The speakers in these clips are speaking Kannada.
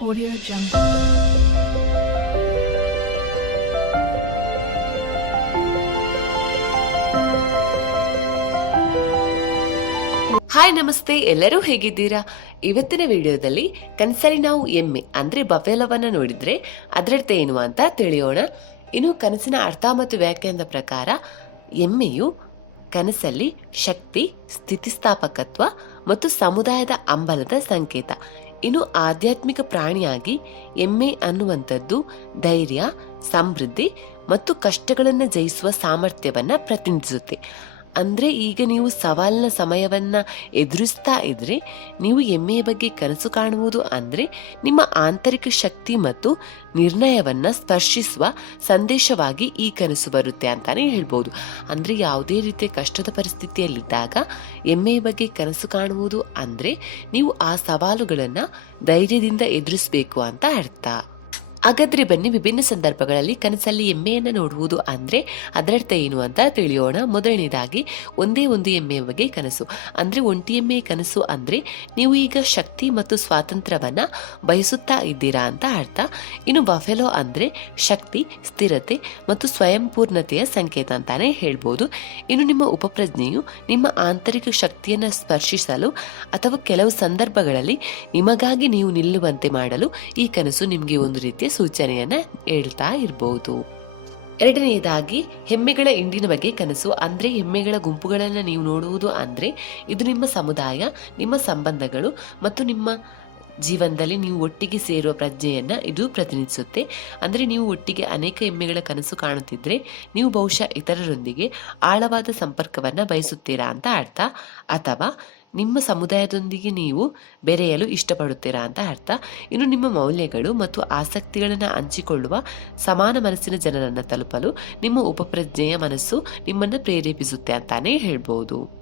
Audio Jungle. ಹಾಯ್ ನಮಸ್ತೆ. ಎಲ್ಲರೂ ಹೇಗಿದ್ದೀರಾ? ಇವತ್ತಿನ ವಿಡಿಯೋದಲ್ಲಿ ಕನಸಲ್ಲಿ ನಾವು ಎಮ್ಮೆ, ಅಂದ್ರೆ ಬಫೆಲವನ್ನ ನೋಡಿದ್ರೆ ಅದರರ್ಥ ಏನು ಅಂತ ತಿಳಿಯೋಣ. ಇನ್ನು ಕನಸಿನ ಅರ್ಥ ಮತ್ತು ವ್ಯಾಖ್ಯಾನದ ಪ್ರಕಾರ, ಎಮ್ಮೆಯು ಕನಸಲ್ಲಿ ಶಕ್ತಿ, ಸ್ಥಿತಿಸ್ಥಾಪಕತ್ವ ಮತ್ತು ಸಮುದಾಯದ ಅಂಬಲದ ಸಂಕೇತ. ಇನ್ನು ಆಧ್ಯಾತ್ಮಿಕ ಪ್ರಾಣಿಯಾಗಿ ಎಮ್ಮೆ ಅನ್ನುವಂಥದ್ದು ಧೈರ್ಯ ಸಮೃದ್ಧಿ ಮತ್ತು ಕಷ್ಟಗಳನ್ನು ಜಯಿಸುವ ಸಾಮರ್ಥ್ಯವನ್ನ ಪ್ರತಿನಿಧಿಸುತ್ತೆ. ಅಂದ್ರೆ ಈಗ ನೀವು ಸವಾಲಿನ ಸಮಯವನ್ನ ಎದುರಿಸ್ತಾ ಇದ್ರೆ ನೀವು ಎಮ್ಮೆಯ ಬಗ್ಗೆ ಕನಸು ಕಾಣುವುದು ಅಂದ್ರೆ ನಿಮ್ಮ ಆಂತರಿಕ ಶಕ್ತಿ ಮತ್ತು ನಿರ್ಣಯವನ್ನ ಸ್ಪರ್ಶಿಸುವ ಸಂದೇಶವಾಗಿ ಈ ಕನಸು ಬರುತ್ತೆ ಅಂತಾನೆ ಹೇಳ್ಬೋದು. ಅಂದ್ರೆ ಯಾವುದೇ ರೀತಿಯ ಕಷ್ಟದ ಪರಿಸ್ಥಿತಿಯಲ್ಲಿದ್ದಾಗ ಎಮ್ಮೆಯ ಬಗ್ಗೆ ಕನಸು ಕಾಣುವುದು ಅಂದ್ರೆ ನೀವು ಆ ಸವಾಲುಗಳನ್ನ ಧೈರ್ಯದಿಂದ ಎದುರಿಸಬೇಕು ಅಂತ ಅರ್ಥ. ಹಾಗಾದ್ರೆ ಬನ್ನಿ, ವಿಭಿನ್ನ ಸಂದರ್ಭಗಳಲ್ಲಿ ಕನಸಲ್ಲಿ ಎಮ್ಮೆಯನ್ನು ನೋಡುವುದು ಅಂದ್ರೆ ಅದರರ್ಥ ಏನು ಅಂತ ತಿಳಿಯೋಣ. ಮೊದಲನೇದಾಗಿ, ಒಂದೇ ಒಂದು ಎಮ್ಮೆಯ ಬಗ್ಗೆ ಕನಸು. ಅಂದ್ರೆ ಒಂಟಿ ಎಮ್ಮೆಯ ಕನಸು ಅಂದ್ರೆ ನೀವು ಈಗ ಶಕ್ತಿ ಮತ್ತು ಸ್ವಾತಂತ್ರ್ಯವನ್ನ ಬಯಸುತ್ತಾ ಇದ್ದೀರಾ ಅಂತ ಅರ್ಥ. ಇನ್ನು ಬಫೆಲೋ ಅಂದ್ರೆ ಶಕ್ತಿ, ಸ್ಥಿರತೆ ಮತ್ತು ಸ್ವಯಂಪೂರ್ಣತೆಯ ಸಂಕೇತ ಅಂತಾನೆ ಹೇಳ್ಬೋದು. ಇನ್ನು ನಿಮ್ಮ ಉಪಪ್ರಜ್ಞೆಯು ನಿಮ್ಮ ಆಂತರಿಕ ಶಕ್ತಿಯನ್ನು ಸ್ಪರ್ಶಿಸಲು ಅಥವಾ ಕೆಲವು ಸಂದರ್ಭಗಳಲ್ಲಿ ನಿಮಗಾಗಿ ನೀವು ನಿಲ್ಲುವಂತೆ ಮಾಡಲು ಈ ಕನಸು ನಿಮಗೆ ಒಂದು ರೀತಿಯ ಸೂಚನೆಯನ್ನ ಹೇಳ್ತಾ ಇರಬಹುದು ಎರಡನೆಯದಾಗಿ ಹೆಮ್ಮೆಗಳ ಇಂಡಿನ ಬಗ್ಗೆ ಕನಸು. ಅಂದ್ರೆ ಹೆಮ್ಮೆಗಳ ಗುಂಪುಗಳನ್ನು ನೀವು ನೋಡುವುದು ಅಂದ್ರೆ, ಇದು ನಿಮ್ಮ ಸಮುದಾಯ, ನಿಮ್ಮ ಸಂಬಂಧಗಳು ಮತ್ತು ನಿಮ್ಮ ಜೀವನದಲ್ಲಿ ನೀವು ಒಟ್ಟಿಗೆ ಸೇರುವ ಪ್ರಜ್ಞೆಯನ್ನು ಇದು ಪ್ರತಿನಿಧಿಸುತ್ತೆ. ಅಂದರೆ ನೀವು ಒಟ್ಟಿಗೆ ಅನೇಕ ಎಮ್ಮೆಗಳ ಕನಸು ಕಾಣುತ್ತಿದ್ದರೆ ನೀವು ಬಹುಶಃ ಇತರರೊಂದಿಗೆ ಆಳವಾದ ಸಂಪರ್ಕವನ್ನು ಬಯಸುತ್ತೀರಾ ಅಂತ ಅರ್ಥ. ಅಥವಾ ನಿಮ್ಮ ಸಮುದಾಯದೊಂದಿಗೆ ನೀವು ಬೆರೆಯಲು ಇಷ್ಟಪಡುತ್ತೀರಾ ಅಂತ ಅರ್ಥ. ಇನ್ನು ನಿಮ್ಮ ಮೌಲ್ಯಗಳು ಮತ್ತು ಆಸಕ್ತಿಗಳನ್ನು ಹಂಚಿಕೊಳ್ಳುವ ಸಮಾನ ಮನಸ್ಸಿನ ಜನರನ್ನು ತಲುಪಲು ನಿಮ್ಮ ಉಪಪ್ರಜ್ಞೆಯ ಮನಸ್ಸು ನಿಮ್ಮನ್ನು ಪ್ರೇರೇಪಿಸುತ್ತೆ ಅಂತಾನೆ ಹೇಳ್ಬೋದು.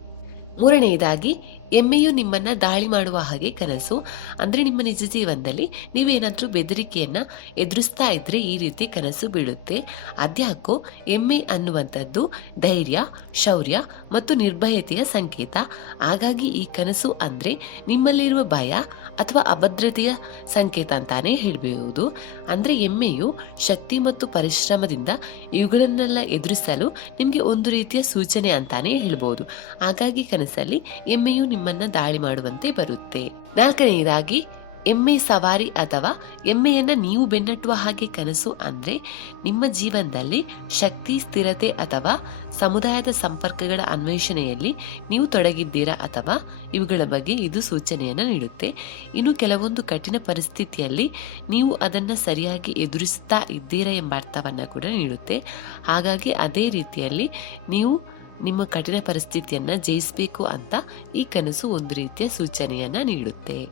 ಮೂರನೆಯದಾಗಿ, ಎಮ್ಮೆಯು ನಿಮ್ಮನ್ನ ದಾಳಿ ಮಾಡುವ ಹಾಗೆ ಕನಸು. ಅಂದ್ರೆ ನಿಮ್ಮ ನಿಜ ಜೀವನದಲ್ಲಿ ನೀವೇನಾದ್ರೂ ಬೆದರಿಕೆಯನ್ನ ಎದುರಿಸ್ತಾ ಇದ್ರೆ ಈ ರೀತಿ ಕನಸು ಬೀಳುತ್ತೆ. ಅದ್ಯಾಕೋ, ಎಮ್ಮೆ ಅನ್ನುವಂಥದ್ದು ಧೈರ್ಯ, ಶೌರ್ಯ ಮತ್ತು ನಿರ್ಭಯತೆಯ ಸಂಕೇತ. ಹಾಗಾಗಿ ಈ ಕನಸು ಅಂದ್ರೆ ನಿಮ್ಮಲ್ಲಿರುವ ಭಯ ಅಥವಾ ಅಭದ್ರತೆಯ ಸಂಕೇತ ಅಂತಾನೆ ಹೇಳಬಹುದು. ಅಂದ್ರೆ ಎಮ್ಮೆಯು ಶಕ್ತಿ ಮತ್ತು ಪರಿಶ್ರಮದಿಂದ ಇವುಗಳನ್ನೆಲ್ಲ ಎದುರಿಸಲು ನಿಮಗೆ ಒಂದು ರೀತಿಯ ಸೂಚನೆ ಅಂತಾನೆ ಹೇಳ್ಬೋದು ಹಾಗಾಗಿ ಕನಸಲ್ಲಿ ಎಮ್ಮೆಯು ನಿಮ್ಮನ್ನ ದಾಳಿ ಮಾಡುವಂತೆ ಬರುತ್ತೆ. ನಾಲ್ಕನೆಯದಾಗಿ, ಎಮ್ಮೆ ಸವಾರಿ ಅಥವಾ ಎಮ್ಮೆಯನ್ನ ನೀವು ಬೆನ್ನಟ್ಟುವ ಹಾಗೆ ಕನಸು ಅಂದ್ರೆ ನಿಮ್ಮ ಜೀವನದಲ್ಲಿ ಶಕ್ತಿ, ಸ್ಥಿರತೆ ಅಥವಾ ಸಮುದಾಯದ ಸಂಪರ್ಕಗಳ ಅನ್ವೇಷಣೆಯಲ್ಲಿ ನೀವು ತೊಡಗಿದ್ದೀರಾ ಅಥವಾ ಇವುಗಳ ಬಗ್ಗೆ ಇದು ಸೂಚನೆಯನ್ನು ನೀಡುತ್ತೆ. ಇನ್ನು ಕೆಲವೊಂದು ಕಠಿಣ ಪರಿಸ್ಥಿತಿಯಲ್ಲಿ ನೀವು ಅದನ್ನು ಸರಿಯಾಗಿ ಎದುರಿಸ್ತಾ ಇದ್ದೀರಾ ಎಂಬ ಅರ್ಥವನ್ನು ಕೂಡ ನೀಡುತ್ತೆ. ಹಾಗಾಗಿ ಅದೇ ರೀತಿಯಲ್ಲಿ ನೀವು ನಿಮ್ಮ ಕಠಿಣ ಪರಿಸ್ಥಿತಿಯನ್ನ ಜಯಿಸಬೇಕು ಅಂತ ಈ ಕನಸು ಒಂದು ರೀತಿಯ ಸೂಚನೆಯನ್ನ ನೀಡುತ್ತೆ.